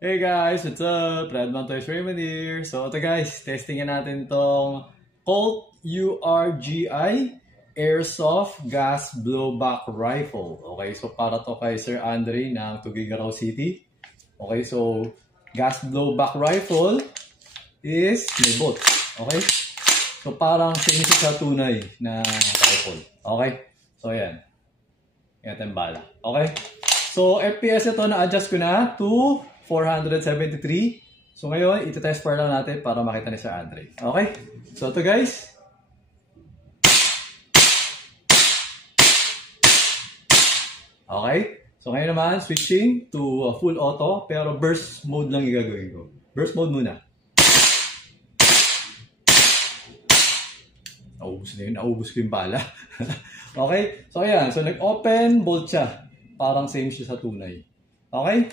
Hey guys, what's up? Redman Toys Raymond here. So ito guys, testingin natin tong Colt URGI Airsoft Gas Blowback Rifle. Okay, so para to kay Sir Andre ng Tuguegarao City. Okay, so gas blowback rifle is may bolt. Okay, so parang same sa tunay na rifle. Okay, so yan. Yan yung bala. Okay, so FPS ito na-adjust ko na to 473. So ngayon, iti-test fire lang natin para makita ni Sir Andre. Okay? So ito guys. Okay? So ngayon naman, switching to full auto, pero burst mode lang yung gagawin ko. Burst mode muna. Naubos ko yung bala. Okay? So ayan, so nag-open, bolt siya. Parang same siya sa tunay. Okay?